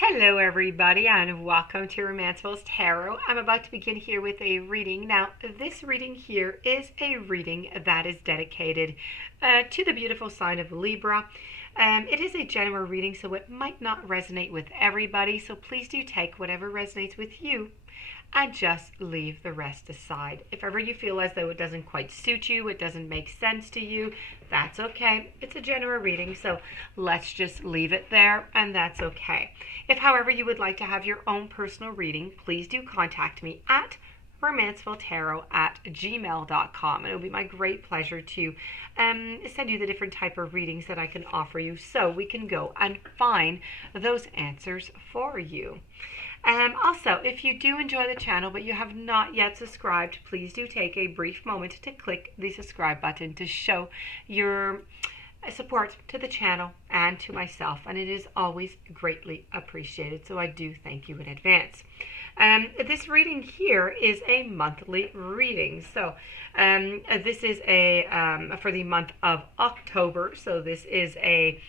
Hello everybody and welcome to Romancefull's Tarot. I'm about to begin here with a reading. Now, this reading here is a reading that is dedicated to the beautiful sign of Libra. It is a general reading, so it might not resonate with everybody, so please do take whatever resonates with you and just leave the rest aside. If ever you feel as though it doesn't quite suit you, it doesn't make sense to you, that's okay. It's a general reading, so let's just leave it there, and that's okay. If, however, you would like to have your own personal reading, please do contact me at romancefulltarot@gmail.com. It will be my great pleasure to send you the different type of readings that I can offer you so we can go and find those answers for you. Also, if you do enjoy the channel but you have not yet subscribed, please do take a brief moment to click the subscribe button to show your support to the channel and to myself, and it is always greatly appreciated, so I do thank you in advance. This reading here is a monthly reading, so this is for the month of October, so this is a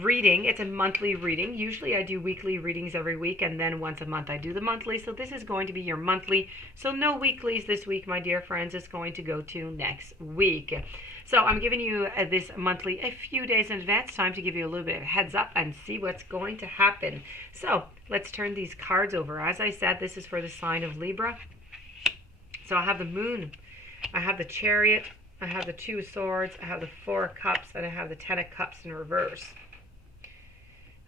reading. It's a monthly reading. Usually I do weekly readings every week, and then once a month I do the monthly. So this is going to be your monthly. So no weeklies this week, my dear friends. It's going to go to next week. So I'm giving you this monthly a few days in advance time to give you a little bit of a heads up and see what's going to happen. So let's turn these cards over. As I said, this is for the sign of Libra. So I have the Moon, I have the Chariot, I have the Two of Swords, I have the Four of Cups, and I have the Ten of Cups in reverse.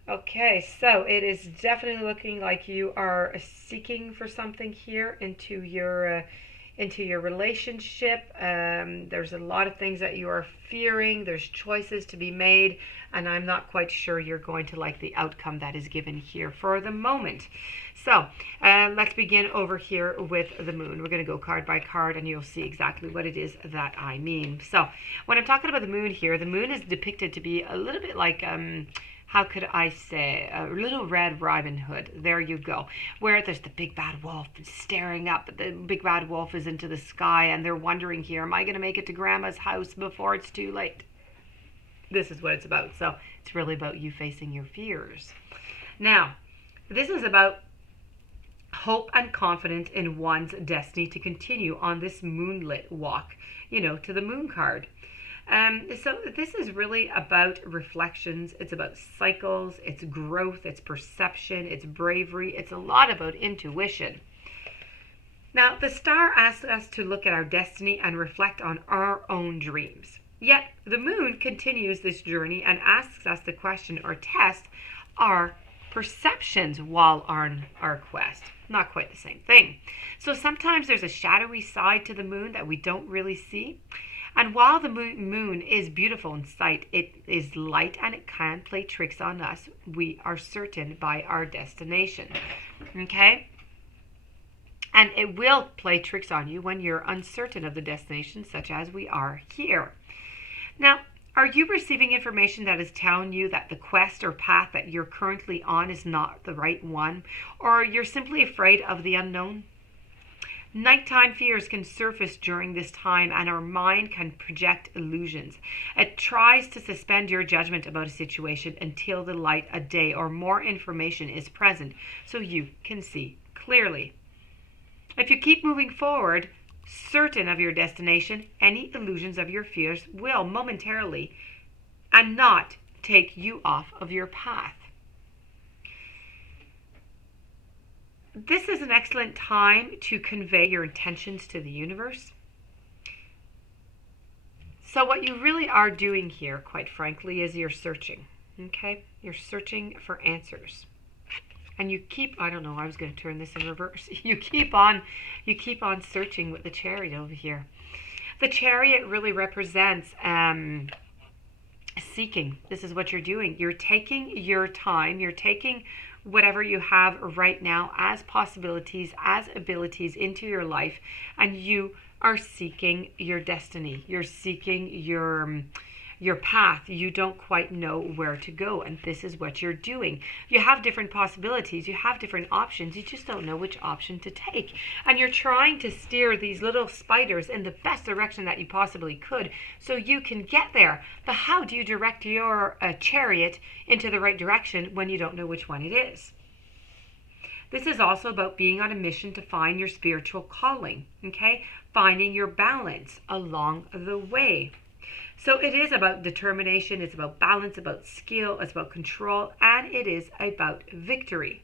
Okay, so it is definitely looking like you are seeking for something here into your relationship. There's a lot of things that you are fearing. There's choices to be made, and I'm not quite sure you're going to like the outcome that is given here for the moment. So let's begin over here with the Moon. We're going to go card by card, and you'll see exactly what it is that I mean. So when I'm talking about the Moon here, the Moon is depicted to be a little bit like how could I say, a Little Red Riding Hood. There you go. Where there's the big bad wolf staring up. The big bad wolf is into the sky, and they're wondering here, am I going to make it to Grandma's house before it's too late? This is what it's about. So it's really about you facing your fears. Now, this is about hope and confidence in one's destiny to continue on this moonlit walk, to the Moon card. So this is really about reflections. It's about cycles, it's growth, it's perception, it's bravery. It's a lot about intuition. Now, the star asks us to look at our destiny and reflect on our own dreams. Yet, the Moon continues this journey and asks us the question or test our perceptions while on our quest. Not quite the same thing. So sometimes there's a shadowy side to the Moon that we don't really see. And while the moon is beautiful in sight, it is light and it can play tricks on us. We are certain by our destination. Okay? And it will play tricks on you when you're uncertain of the destination, such as we are here. Now, are you receiving information that is telling you that the quest or path that you're currently on is not the right one? Or you're simply afraid of the unknown? Nighttime fears can surface during this time, and our mind can project illusions. It tries to suspend your judgment about a situation until the light of day or more information is present so you can see clearly. If you keep moving forward, certain of your destination, any illusions of your fears will momentarily and not take you off of your path. This is an excellent time to convey your intentions to the universe. So what you really are doing here, quite frankly, is you're searching. Okay? You're searching for answers. And you keep, I don't know, I was going to turn this in reverse. You keep on searching with the Chariot over here. The Chariot really represents seeking. This is what you're doing. You're taking your time. You're taking whatever you have right now as possibilities, as abilities into your life, and you are seeking your destiny. You're seeking your your path. You don't quite know where to go, and this is what you're doing. You have different possibilities, you have different options, you just don't know which option to take. And you're trying to steer these little spiders in the best direction that you possibly could so you can get there. But how do you direct your chariot into the right direction when you don't know which one it is? This is also about being on a mission to find your spiritual calling, okay? Finding your balance along the way. So it is about determination, it's about balance, about skill, it's about control, and it is about victory.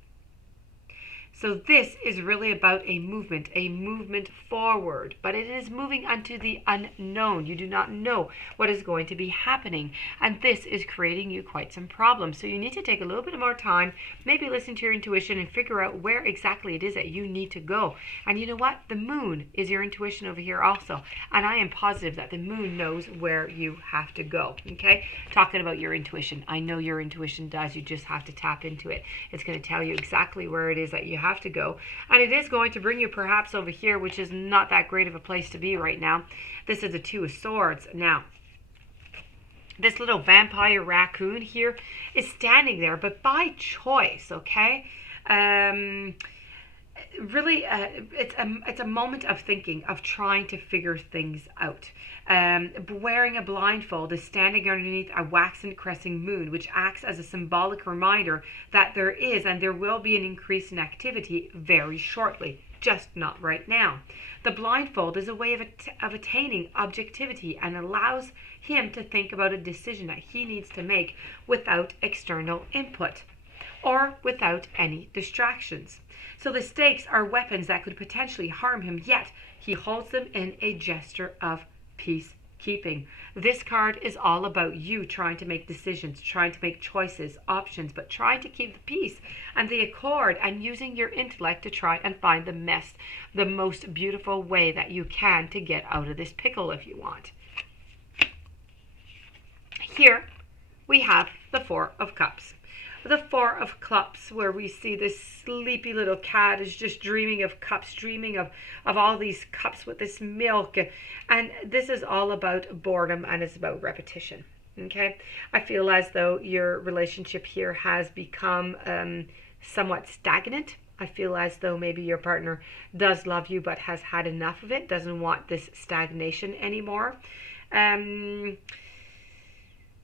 So this is really about a movement forward, but it is moving unto the unknown. You do not know what is going to be happening, and this is creating you quite some problems. So you need to take a little bit more time, maybe listen to your intuition and figure out where exactly it is that you need to go. And you know what? The moon is your intuition over here also, and I am positive that the moon knows where you have to go, okay? Talking about your intuition, I know your intuition does. You just have to tap into it. It's going to tell you exactly where it is that you have to go, and it is going to bring you perhaps over here, which is not that great of a place to be right now. This is the Two of Swords. Now this little vampire raccoon here is standing there, but by choice, okay? Really, it's a moment of thinking, of trying to figure things out. Wearing a blindfold is standing underneath a waxen crescent moon, which acts as a symbolic reminder that there is and there will be an increase in activity very shortly, just not right now. The blindfold is a way of attaining objectivity and allows him to think about a decision that he needs to make without external input or without any distractions. So the stakes are weapons that could potentially harm him, yet he holds them in a gesture of peacekeeping. This card is all about you trying to make decisions, trying to make choices, options, but trying to keep the peace and the accord and using your intellect to try and find the most beautiful way that you can to get out of this pickle if you want. Here we have the Four of Cups. The Four of Cups, where we see this sleepy little cat is just dreaming of cups, dreaming of all these cups with this milk. And this is all about boredom and it's about repetition. Okay? I feel as though your relationship here has become somewhat stagnant. I feel as though maybe your partner does love you but has had enough of it, doesn't want this stagnation anymore.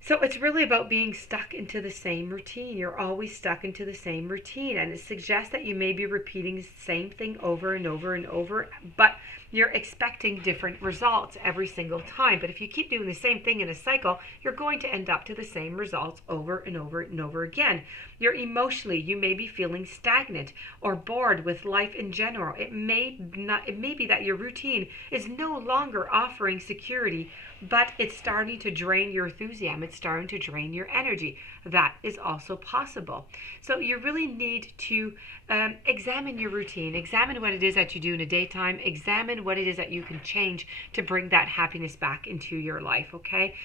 So it's really about being stuck into the same routine. You're always stuck into the same routine, and it suggests that you may be repeating the same thing over and over and over, but you're expecting different results every single time. But if you keep doing the same thing in a cycle, you're going to end up to the same results over and over and over again. You're emotionally, you may be feeling stagnant or bored with life in general. It may be that your routine is no longer offering security, but it's starting to drain your enthusiasm. It's starting to drain your energy. That is also possible. So you really need to examine your routine, examine what it is that you do in the daytime, examine what it is that you can change to bring that happiness back into your life, okay?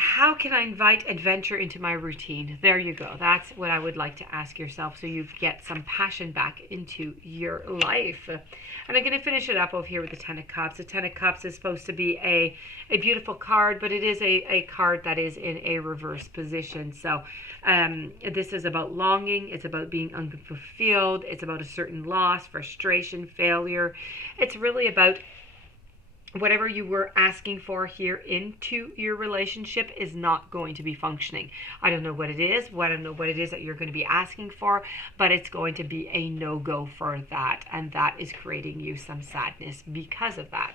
How can I invite adventure into my routine? There you go. That's what I would like to ask yourself so you get some passion back into your life. And I'm going to finish it up over here with the Ten of Cups. The Ten of Cups is supposed to be a beautiful card, but it is a card that is in a reverse position. So this is about longing. It's about being unfulfilled. It's about a certain loss, frustration, failure. It's really about whatever you were asking for here into your relationship is not going to be functioning. I don't know what it is. I don't know what it is that you're going to be asking for, but it's going to be a no-go for that. And that is creating you some sadness because of that.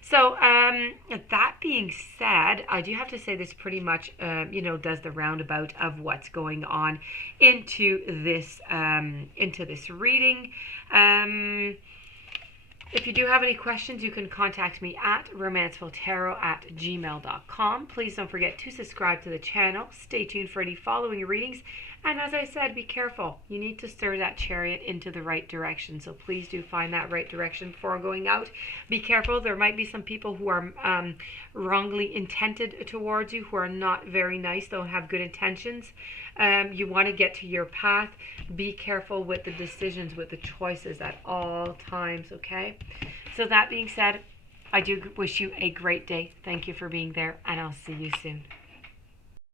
So that being said, I do have to say this pretty much, does the roundabout of what's going on into this reading. If you do have any questions, you can contact me at romancefulltarot@gmail.com. Please don't forget to subscribe to the channel. Stay tuned for any following readings. And as I said, be careful. You need to steer that chariot into the right direction. So please do find that right direction before going out. Be careful. There might be some people who are wrongly intended towards you, who are not very nice, don't have good intentions. You want to get to your path. Be careful with the decisions, with the choices at all times, okay? So that being said, I do wish you a great day. Thank you for being there, and I'll see you soon.